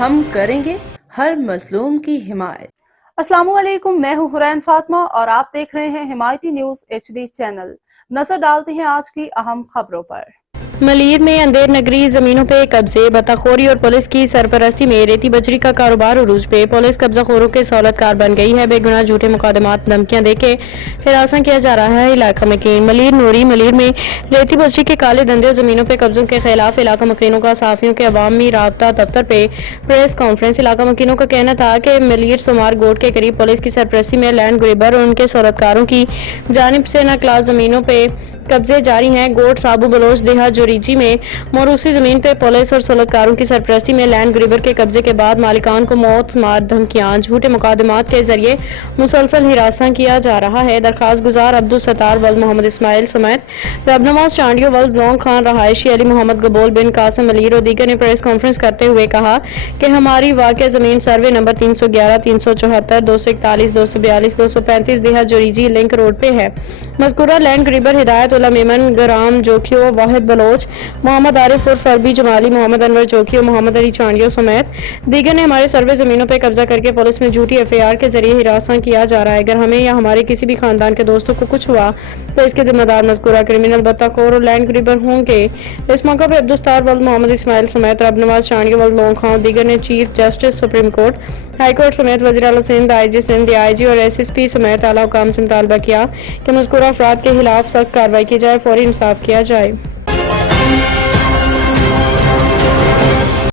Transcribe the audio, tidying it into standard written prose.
ہم کریں گے ہر مظلوم کی حمایت۔ السلام علیکم، میں ہوں حرین فاطمہ اور آپ دیکھ رہے ہیں حمایتی نیوز HD چینل۔ نظر ڈالتے ہیں آج کی اہم خبروں پر۔ ملیر میں اندھیر نگری زمینوں پہ قبضے، بطخوری اور پولیس کی سرپرستی میں ریتی بجری کا کاروبار عروج پہ۔ پولیس قبضہ خوروں کے سہولت کار بن گئی ہے۔ بے گناہ جھوٹے مقدمات، دھمکیاں دے کے ہراساں کیا جا رہا ہے علاقہ مکین۔ ملیر نوری ملیر میں ریتی بجری کے کالے دھندے اور زمینوں پہ قبضوں کے خلاف علاقہ مکینوں کا صحافیوں کے عوامی رابطہ دفتر پہ پریس کانفرنس۔ علاقہ مکینوں کا کہنا تھا کہ ملیر سومار گوٹ کے قریب پولیس کی سرپرستی میں لینڈ گریبر اور ان کے سہولت کاروں کی جانب سے ناکلاس زمینوں پہ قبضے جاری ہیں۔ گوٹ سابو بلوچ دیہات جوریجی میں موروثی زمین پہ پولیس اور سہولتکاروں کی سرپرستی میں لینڈ گریبر کے قبضے کے بعد مالکان کو موت مار دھمکیاں، جھوٹے مقدمات کے ذریعے مسلسل ہراساں کیا جا رہا ہے۔ درخواست گزار عبدالستار ولد محمد اسماعیل سمیت رب نواز چانڈیو ولد لونگ خان رہائشی علی محمد گبول بن قاسم ملیر اور دیگر نے پریس کانفرنس کرتے ہوئے کہا کہ ہماری واقع زمین سروے نمبر 311 374 241 242 235 دیہات جوریجی لنک روڈ پہ ہے۔ مذکورہ لینڈ گریبر ہدایت اللہ میمن، گرام جوکیو، واحد بلوچ، محمد عارف اور فربی جمالی، محمد انور جوکیو، محمد علی چانڈیو سمیت دیگر نے ہمارے سروے زمینوں پہ قبضہ کر کے پولیس میں جھوٹی FIR کے ذریعے ہراساں کیا جا رہا ہے۔ اگر ہمیں یا ہمارے کسی بھی خاندان کے دوستوں کو کچھ ہوا تو اس کے ذمہ دار مذکورہ کرمنل بطخور اور لینڈ گریبر ہوں گے۔ اس موقع پہ عبدالستار ولد محمد اسماعیل سمیت رب نواز چانڈیو ولد لونگ خان اور دیگر نے chief justice supreme court, high court سمیت وزیر اعلیٰ سندھ، IG سندھ، DIG اور SSP سمیت اعلیٰ حکام سے مطالبہ کیا کہ مذکورہ افراد کے خلاف سخت کارروائی کی جائے، فوری انصاف کیا جائے۔